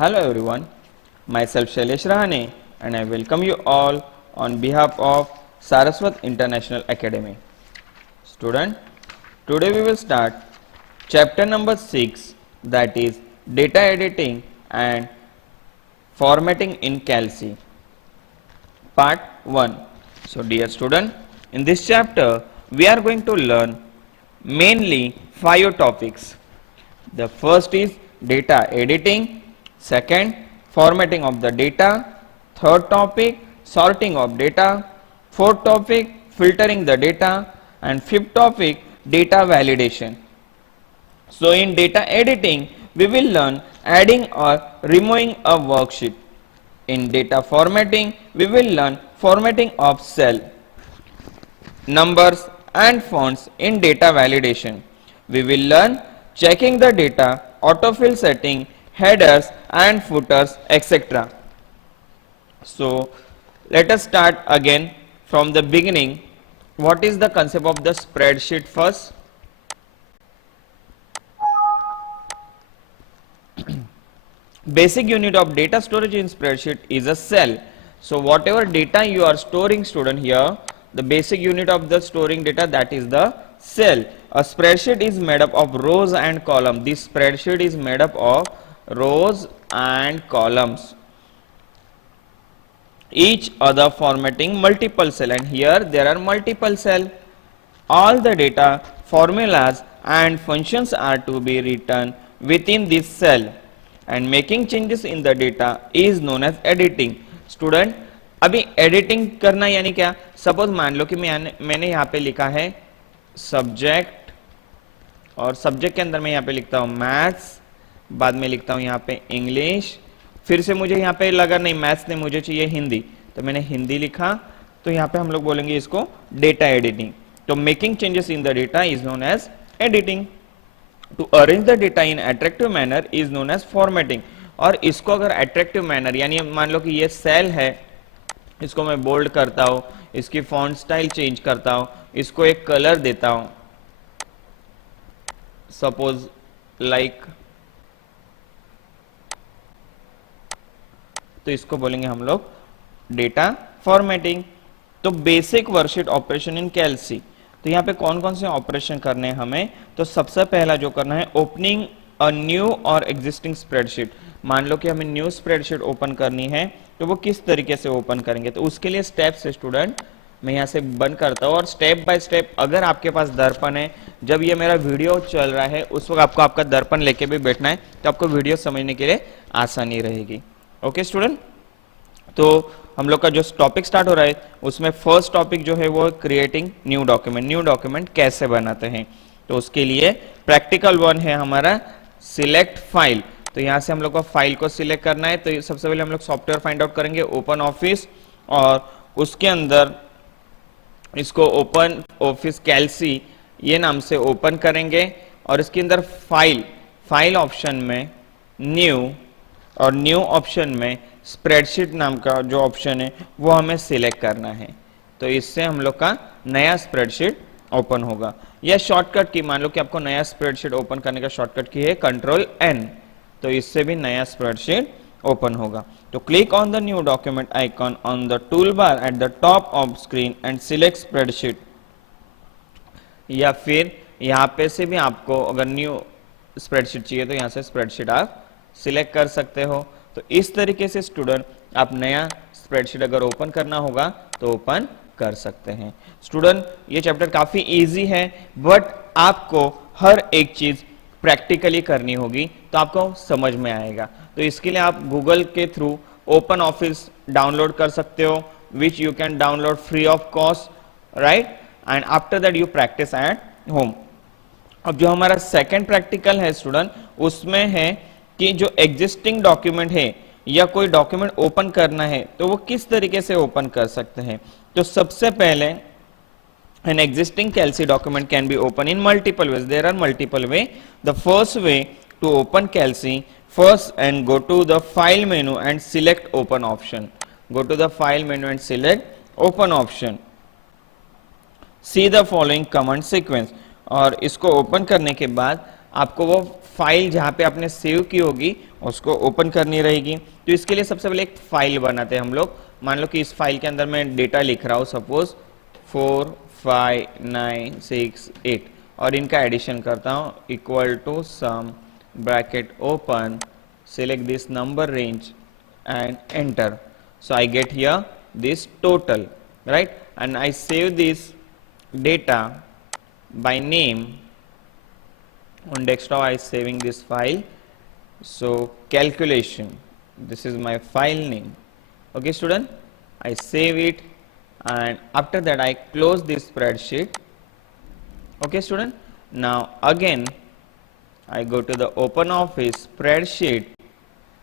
Hello everyone, myself Shailesh Rahane and I welcome you all on behalf of Saraswat International Academy. Student, today we will start chapter number 6, that is data editing and formatting in CalC. Part 1. So dear student, in this chapter we are going to learn mainly 5 topics. The first is data editing, second formatting of the data, third topic sorting of data, fourth topic filtering the data, and fifth topic data validation. So in data editing we will learn adding or removing a worksheet. In data formatting we will learn formatting of cell, numbers and fonts. In data validation we will learn checking the data, autofill setting, headers and footers, etc. So let us start again from the beginning. What is the concept of the spreadsheet first? Basic unit of data storage in spreadsheet is a cell. So whatever data you are storing, student, here the basic unit of the storing data, that is the cell. A spreadsheet is made up of rows and columns. This spreadsheet is made up of rows and columns, each other formatting multiple cell, and here there are multiple cell. All the data, formulas and functions are to be written within this cell, and making changes in the data is known as editing. Student, अभी एडिटिंग करना यानी क्या? सपोज मान लो कि मैंने यहाँ पे लिखा है सब्जेक्ट, और सब्जेक्ट के अंदर मैं यहाँ पे लिखता हूँ मैथ्स, बाद में लिखता हूँ यहाँ पे इंग्लिश, फिर से मुझे यहाँ पे लगा नहीं मैथ्स नहीं, मुझे चाहिए हिंदी, तो मैंने हिंदी लिखा, तो यहाँ पे हम लोग बोलेंगे इसको डेटा एडिटिंग. तो making changes in the data is known as editing. To arrange the data in attractive manner is known as formatting. और इसको अगर अट्रैक्टिव मैनर यानी मान लो कि ये सेल है, इसको मैं बोल्ड करता हूँ, इसकी फॉन्ट स्टाइल चेंज करता हूँ, इसको एक कलर देता हूँ, सपोज लाइक, तो इसको बोलेंगे हम लोग डेटा फॉर्मेटिंग. तो बेसिक वर्कशीट ऑपरेशन इन कैलसी. तो यहाँ पे कौन कौन से ऑपरेशन करने हैं हमें? तो सबसे पहला जो करना है ओपनिंग अ न्यू और एग्जिस्टिंग स्प्रेडशीट. मान लो कि हमें न्यू स्प्रेडशीट ओपन करनी है, तो वो किस तरीके से ओपन करेंगे? तो उसके लिए स्टेप्स है स्टूडेंट, मैं यहाँ से बंद करता हूँ और स्टेप बाय स्टेप, अगर आपके पास दर्पण है, जब ये मेरा वीडियो चल रहा है उस वक्त आपको आपका दर्पण लेके भी बैठना है, तो आपको वीडियो समझने के लिए आसानी रहेगी. ओके स्टूडेंट, तो हम लोग का जो टॉपिक स्टार्ट हो रहा है उसमें फर्स्ट टॉपिक जो है वो creating new document. New document कैसे बनाते हैं? तो उसके लिए प्रैक्टिकल वन है हमारा सिलेक्ट फाइल. तो यहाँ से हम लोग को फाइल को सिलेक्ट करना है. तो सबसे पहले हम लोग सॉफ्टवेयर फाइंड आउट करेंगे, ओपन ऑफिस, और उसके अंदर इसको ओपन ऑफिस कैलसी ये नाम से ओपन करेंगे, और इसके अंदर फाइल ऑप्शन में न्यू, और न्यू ऑप्शन में स्प्रेडशीट नाम का जो ऑप्शन है वो हमें सिलेक्ट करना है. तो इससे हम लोग का नया स्प्रेडशीट ओपन होगा. या शॉर्टकट की, मान लो कि आपको नया स्प्रेडशीट ओपन करने का शॉर्टकट की है कंट्रोल N, तो इससे भी नया स्प्रेडशीट ओपन होगा. तो click on the new document icon on the tool bar at the top of screen and select spreadsheet. या फिर यहाँ पे से भी आपको अगर न्यू स्प्रेडशीट चाहिए तो यहाँ से स्प्रेडशीट आप सिलेक्ट कर सकते हो. तो इस तरीके से स्टूडेंट आप नया स्प्रेडशीट अगर ओपन करना होगा तो ओपन कर सकते हैं. स्टूडेंट, ये चैप्टर काफी इजी है, बट आपको हर एक चीज प्रैक्टिकली करनी होगी तो आपको समझ में आएगा. तो इसके लिए आप गूगल के थ्रू ओपन ऑफिस डाउनलोड कर सकते हो, which you can download free of cost, right, and after that you practice at home. अब जो हमारा सेकेंड प्रैक्टिकल है स्टूडेंट, उसमें है कि जो एग्जिस्टिंग डॉक्यूमेंट है या कोई डॉक्यूमेंट ओपन करना है तो वो किस तरीके से ओपन कर सकते हैं. तो सबसे पहले an existing CalC document can be opened in multiple ways. There are multiple ways. The first way to open CalC, first and go to the file menu and select open option. Go to the file menu and select open option. See the following command sequence. और इसको ओपन करने के बाद आपको वो फाइल जहां पे आपने सेव की होगी उसको ओपन करनी रहेगी। तो इसके लिए सबसे पहले एक फाइल बनाते हैं हम लोग। मान लो कि इस फाइल के अंदर मैं डेटा लिख रहा हूं, सपोज 4 5 9 6 8 और इनका एडिशन करता हूं, equal to sum bracket open, select this number range and enter. So I get here this total, right? And I save this data by name. On desktop I saving this file, so calculation, this is my file name. Okay student, I save it and after that I close this spreadsheet. Okay student, now again I go to the open office spreadsheet,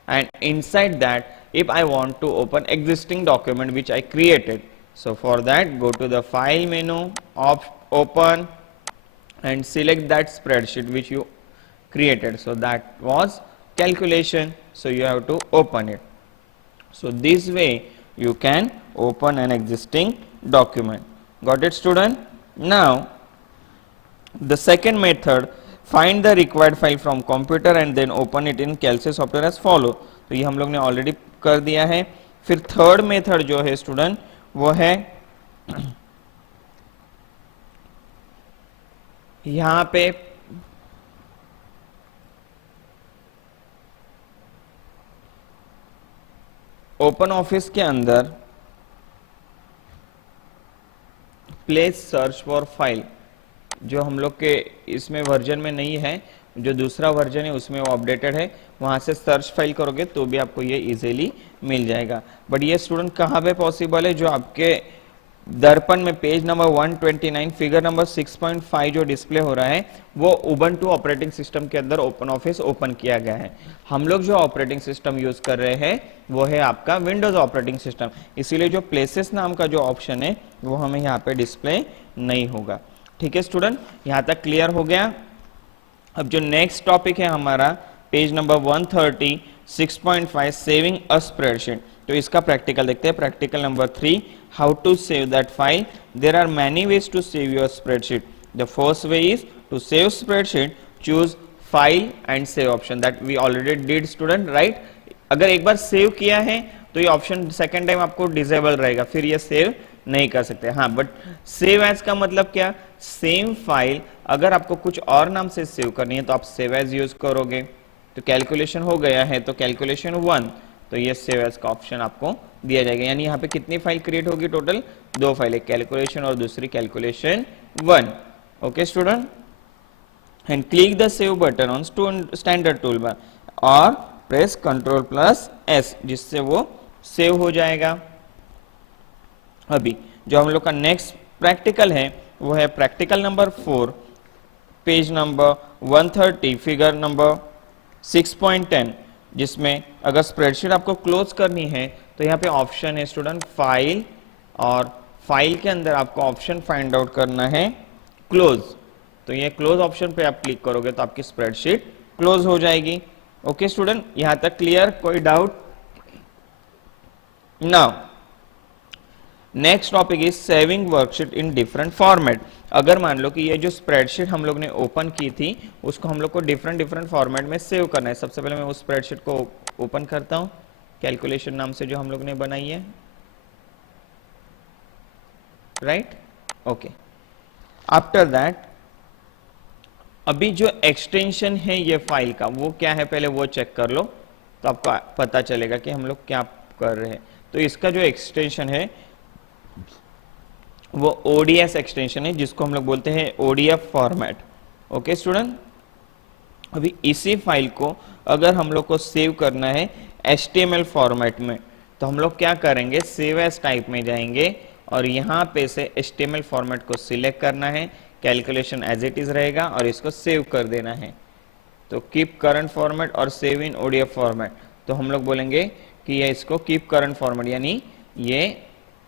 and inside that if I want to open existing document which I created, so for that go to the file menu of open and select that spreadsheet which you created. So that was calculation, so you have to open it. So this way you can open an existing document. Got it student? Now the second method, find the required file from computer and then open it in Calc software as follow. तो ये हम लोग ने ऑलरेडी कर दिया है। फिर third method जो है स्टूडेंट वो है यहां पे ओपन ऑफिस के अंदर प्लेस सर्च फॉर फाइल, जो हम लोग के इसमें वर्जन में नहीं है, जो दूसरा वर्जन है उसमें वो अपडेटेड है, वहां से सर्च फाइल करोगे तो भी आपको ये इजीली मिल जाएगा। बट ये स्टूडेंट कहाँ पे पॉसिबल है, जो आपके दर्पण में पेज नंबर 129 फिगर नंबर 6.5 जो डिस्प्ले हो रहा है वो उबंटू ऑपरेटिंग सिस्टम के अंदर ओपन ऑफिस ओपन किया गया है। हम लोग जो ऑपरेटिंग सिस्टम यूज कर रहे हैं वो है आपका विंडोज ऑपरेटिंग सिस्टम, इसीलिए जो प्लेसेस नाम का जो ऑप्शन है वो हमें यहाँ पे डिस्प्ले नहीं होगा। ठीक है स्टूडेंट, यहां तक क्लियर हो गया। अब जो नेक्स्ट टॉपिक है हमारा page number 130 6.5 saving a spreadsheet, तो इसका प्रैक्टिकल देखते हैं। Practical number 3, how to save that file. There are many ways to save your spreadsheet. The first way is to save spreadsheet, choose file and save option, that we already did student, right. अगर एक बार save किया है तो ये option second time आपको disable रहेगा, फिर ये सेव नहीं कर सकते। हाँ, बट सेव एज का मतलब क्या, सेम फाइल अगर आपको कुछ और नाम से सेव करनी है तो आप सेव एज यूज करोगे। तो कैलकुलेशन हो गया है तो कैलकुलेशन 1, तो ये सेव एज का ऑप्शन आपको दिया जाएगा। यानी यहाँ पे कितनी फाइल क्रिएट होगी, टोटल 2 फाइल, एक कैलकुलेशन और दूसरी कैलकुलेशन 1। Okay student, and click the save button on standard tool bar और प्रेस Ctrl+S, जिससे वो सेव हो जाएगा। अभी जो हम लोग का नेक्स्ट प्रैक्टिकल है वो है practical number 4, page number 130 figure number 6.10, जिसमें अगर स्प्रेडशीट आपको क्लोज करनी है तो यहाँ पे ऑप्शन है स्टूडेंट फाइल, और फाइल के अंदर आपको ऑप्शन फाइंड आउट करना है क्लोज। तो ये क्लोज ऑप्शन पे आप क्लिक करोगे तो आपकी स्प्रेडशीट क्लोज हो जाएगी। ओके स्टूडेंट, यहां तक क्लियर, कोई doubt? Now next topic is saving worksheet in different format. अगर मान लो कि ये जो स्प्रेडशीट हम लोग ने ओपन की थी उसको हम लोग को डिफरेंट फॉर्मेट में सेव करना है। सबसे पहले मैं उस स्प्रेडशीट को ओपन करता हूं, कैलकुलेशन नाम से जो हम लोग ने बनाई है, राइट। ओके, आफ्टर दैट अभी जो एक्सटेंशन है ये फाइल का वो क्या है पहले वो चेक कर लो, तो आपको पता चलेगा कि हम लोग क्या कर रहे हैं। तो इसका जो एक्सटेंशन है वो ODS एक्सटेंशन है, जिसको हम लोग बोलते हैं ODF फॉर्मेट। ओके स्टूडेंट, अभी इसी फाइल को अगर हम लोग को सेव करना है HTML फॉर्मेट में तो हम लोग क्या करेंगे, सेव एज टाइप में जाएंगे और यहाँ पे से HTML फॉर्मेट को सिलेक्ट करना है, कैलकुलेशन एज इट इज रहेगा और इसको सेव कर देना है। तो कीप करंट फॉर्मेट और सेव इन ODF फॉर्मेट, तो हम लोग बोलेंगे कि ये इसको कीप करंट फॉर्मेट, यानी ये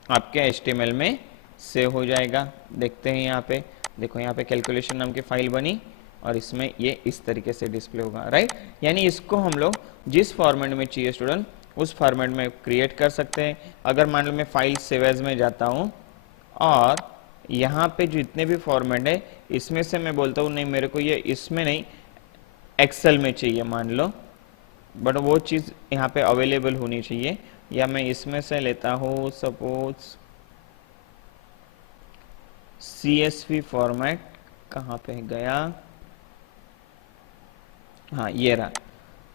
आपके HTML में सेव हो जाएगा। देखते हैं यहाँ पे, देखो यहाँ पे कैलकुलेशन नाम की फाइल बनी और इसमें ये इस तरीके से डिस्प्ले होगा, राइट। यानी इसको हम लोग जिस फॉर्मेट में चाहिए स्टूडेंट उस फॉर्मेट में क्रिएट कर सकते हैं। अगर मान लो मैं फाइल सेव एज में जाता हूँ और यहाँ पे जितने भी फॉर्मेट है इसमें से मैं बोलता हूँ नहीं मेरे को ये इसमें नहीं एक्सेल में चाहिए मान लो, बट वो चीज़ यहाँ पे अवेलेबल होनी चाहिए। या मैं इसमें से लेता हूँ सपोज CSV फॉर्मेट, कहाँ पे गया, हाँ ये रहा।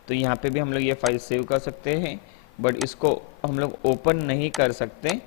तो यहाँ पे भी हम लोग ये फाइल सेव कर सकते हैं, बट इसको हम लोग ओपन नहीं कर सकते,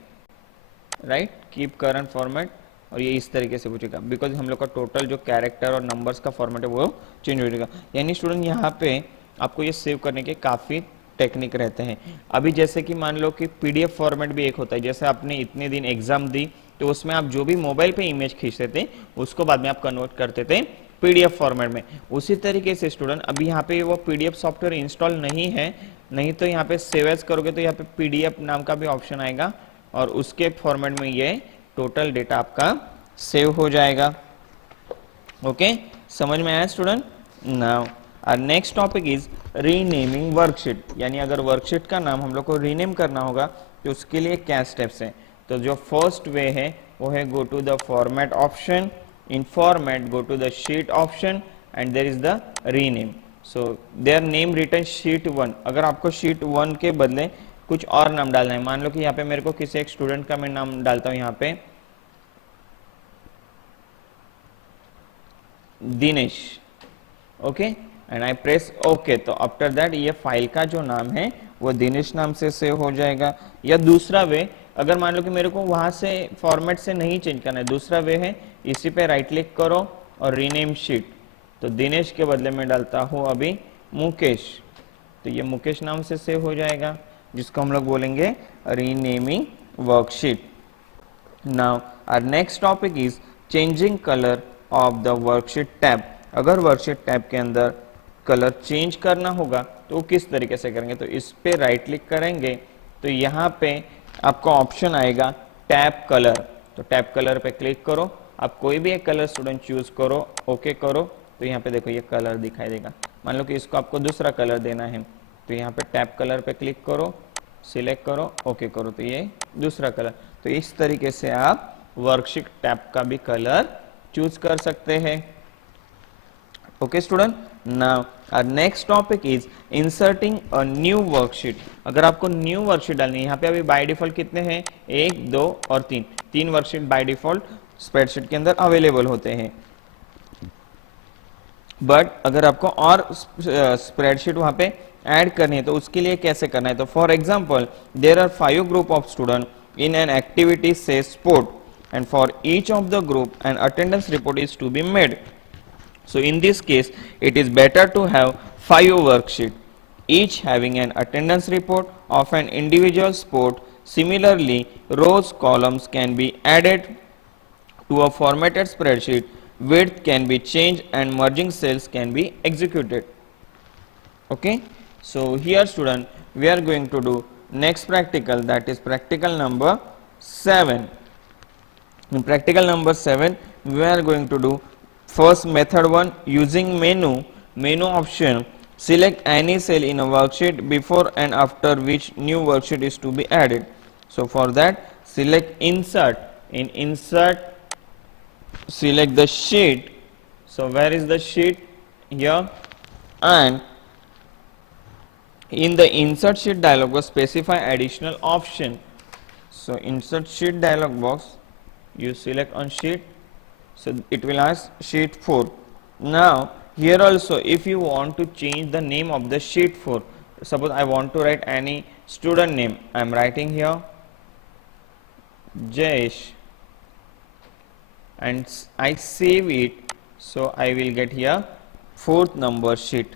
राइट, कीप करंट फॉर्मेट, और ये इस तरीके से पूछेगा बिकॉज हम लोग का टोटल जो कैरेक्टर और नंबर्स का फॉर्मेट है वो चेंज हो जाएगा। यानी स्टूडेंट यहाँ पे आपको ये सेव करने के काफ़ी टेक्निक रहते हैं। अभी जैसे कि मान लो कि PDF फॉर्मेट भी एक होता है, जैसे आपने इतने दिन एग्जाम दी तो उसमें आप जो भी मोबाइल पे इमेज खींचते थे उसको बाद में आप कन्वर्ट करते थे PDF फॉर्मेट में। उसी तरीके से स्टूडेंट अभी यहाँ पे वो PDF सॉफ्टवेयर इंस्टॉल नहीं है, नहीं तो यहाँ पे सेव एज करोगे तो यहाँ पे PDF नाम का भी ऑप्शन आएगा और उसके फॉर्मेट में ये टोटल डेटा आपका सेव हो जाएगा। ओके, समझ में आया student? Now our next topic is renaming worksheet. यानी अगर वर्कशीट का नाम हम लोग को रीनेम करना होगा तो उसके लिए क्या स्टेप्स हैं। तो जो फर्स्ट वे है वो है go to the format option, in format go to the sheet option and there is the rename. So there name written sheet 1। अगर आपको शीट 1 के बदले कुछ और नाम डालना है, मान लो कि यहाँ पे मेरे को किसी एक स्टूडेंट का मैं नाम डालता हूँ यहाँ पे Dinesh, okay, and I press okay. तो आफ्टर दैट ये फाइल का जो नाम है वो दिनेश नाम से सेव हो जाएगा। या दूसरा वे, अगर मान लो कि मेरे को वहां से फॉर्मेट से नहीं चेंज करना है, दूसरा वे है इसी पे राइट क्लिक करो और रीनेम शीट। तो दिनेश के बदले में डालता हूं अभी मुकेश, तो ये मुकेश नाम से सेव हो जाएगा, जिसको हम लोग बोलेंगे renaming worksheet. Now our next topic is changing colour of the worksheet tab. अगर वर्कशीट टैब के अंदर कलर चेंज करना होगा तो किस तरीके से करेंगे। तो इस पे राइट क्लिक करेंगे तो यहाँ पे आपको ऑप्शन आएगा टैब कलर। तो टैब कलर पे क्लिक करो, आप कोई भी एक कलर स्टूडेंट चूज करो, ओके करो, तो यहाँ पे देखो ये कलर दिखाई देगा। मान लो कि इसको आपको दूसरा कलर देना है तो यहाँ पे टैब कलर पे क्लिक करो, सिलेक्ट करो, ओके करो, तो ये दूसरा कलर। तो इस तरीके से आप वर्कशीट टैब का भी कलर चूज कर सकते हैं। Okay student, now our next topic is inserting a new worksheet. अगर आपको न्यू वर्कशीट डालनी है, यहाँ पे अभी बाय डिफॉल्ट कितने हैं, 1, 2 और 3 वर्कशीट बाय डिफॉल्ट स्प्रेडशीट के अंदर अवेलेबल होते हैं। बट अगर आपको और स्प्रेडशीट वहां पे ऐड करनी है तो उसके लिए कैसे करना है। तो for example there are 5 group of student in an activity say sport and for each of the group an attendance report is to be made. So in this case it is better to have 5 worksheet, each having an attendance report of an individual sport. Similarly, rows columns can be added to a formatted spreadsheet, width can be changed and merging cells can be executed. Okay, so here student we are going to do next practical, that is practical number 7. In practical number 7 we are going to do first method 1 using menu option. Select any cell in a worksheet before and after which new worksheet is to be added. So for that select insert, in insert select the sheet. So where is the sheet, here, and in the insert sheet dialog box specify additional option. So insert sheet dialog box, you select on sheet, so it will ask sheet 4. Now here also if you want to change the name of the sheet 4, suppose I want to write any student name, I am writing here Jayesh and I save it, so I will get here 4th number sheet.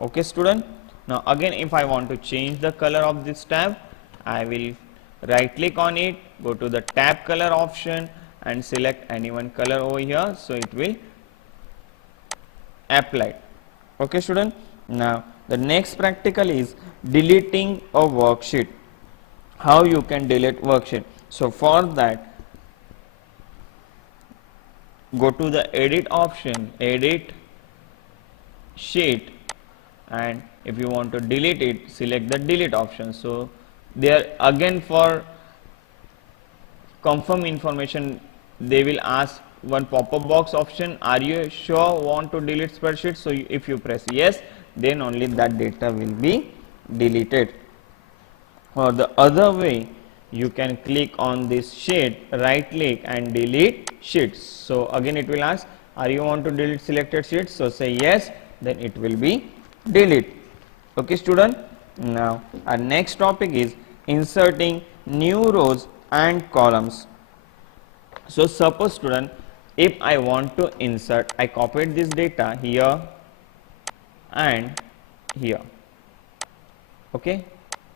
Okay student, now again if I want to change the color of this tab, I will right click on it, go to the tab color option and select any one color over here, so it will apply. Okay student, now the next practical is deleting a worksheet. How you can delete worksheet. So for that go to the edit option, edit sheet, and if you want to delete it select the delete option. So there again for confirm information they will ask one pop-up box option, are you sure want to delete spreadsheet? So if you press yes, then only that data will be deleted. Or the other way, you can click on this sheet, right click and delete sheets. So again it will ask, are you want to delete selected sheets? So say yes, then it will be delete. Okay student. Now our next topic is inserting new rows and columns. So suppose student, if I want to insert, I copied this data here and here. Okay.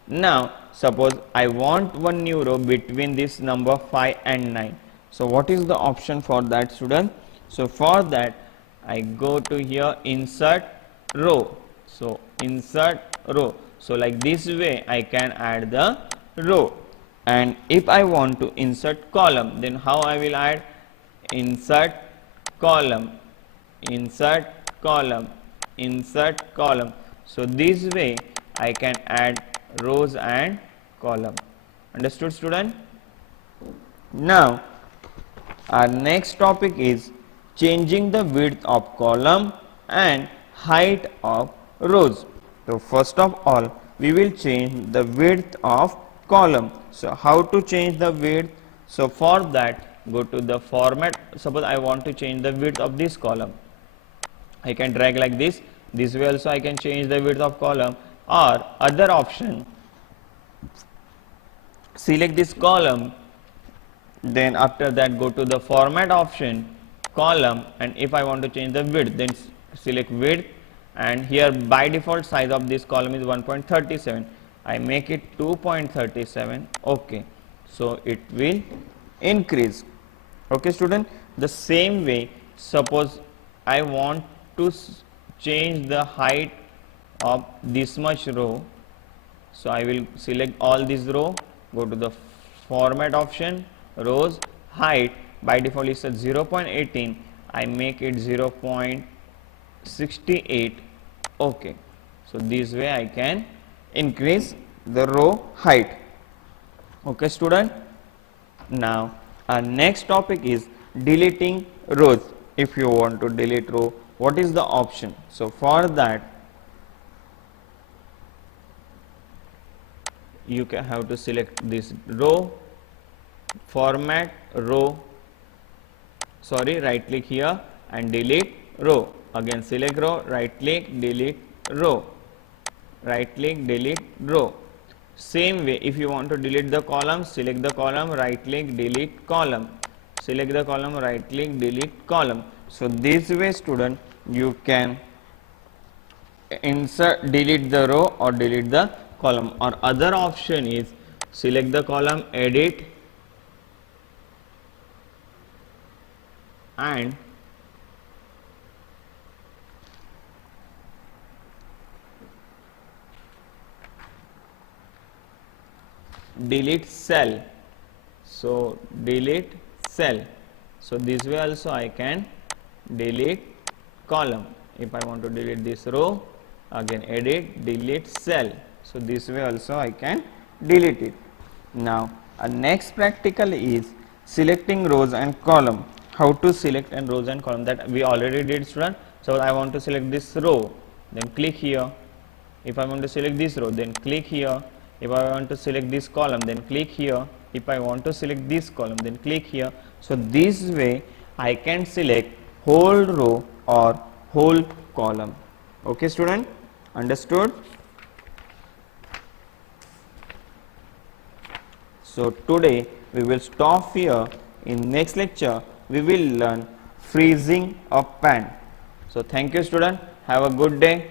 Now suppose I want one new row between this number 5 and 9. So what is the option for that student? So for that I go to here, insert row. So insert row. So like this way I can add the row. And if I want to insert column, then how I will add? Insert column, insert column, insert column. So this way I can add rows and column. Understood student? Now our next topic is changing the width of column and height of rows. So first of all we will change the width of column. So how to change the width? So for that go to the format. Suppose I want to change the width of this column, I can drag like this. This way also I can change the width of column, or other option, select this column, then after that go to the format option, column, and if I want to change the width, then select width, and here by default size of this column is 1.37. I make it 2.37. okay, so it will increase. Okay student. The same way, suppose I want to change the height of this much row. So I will select all this row, go to the format option, rows, height, by default is at 0.18, I make it 0.68. okay, so this way I can increase the row height. Okay student. Now our next topic is deleting rows. If you want to delete row, what is the option? So for that you can have to select this row, format, row, right click here and delete row. Again select row, right click, delete row, right click, delete row. Same way, if you want to delete the column, select the column, right click, delete column, select the column, right click, delete column. So this way student you can insert, delete the row or delete the column. Or other option is select the column, edit, and delete cell. So delete cell. So this way also I can delete column. If I want to delete this row, again edit, delete cell. So this way also I can delete it. Now our next practical is selecting rows and column. How to select and rows and column, that we already did student. So I want to select this row, then click here. If I want to select this row, then click here. If I want to select this column, then click here. If I want to select this column, then click here. So this way I can select whole row or whole column. Okay student, understood? So today we will stop here. In next lecture we will learn freezing a pan. So thank you student, have a good day.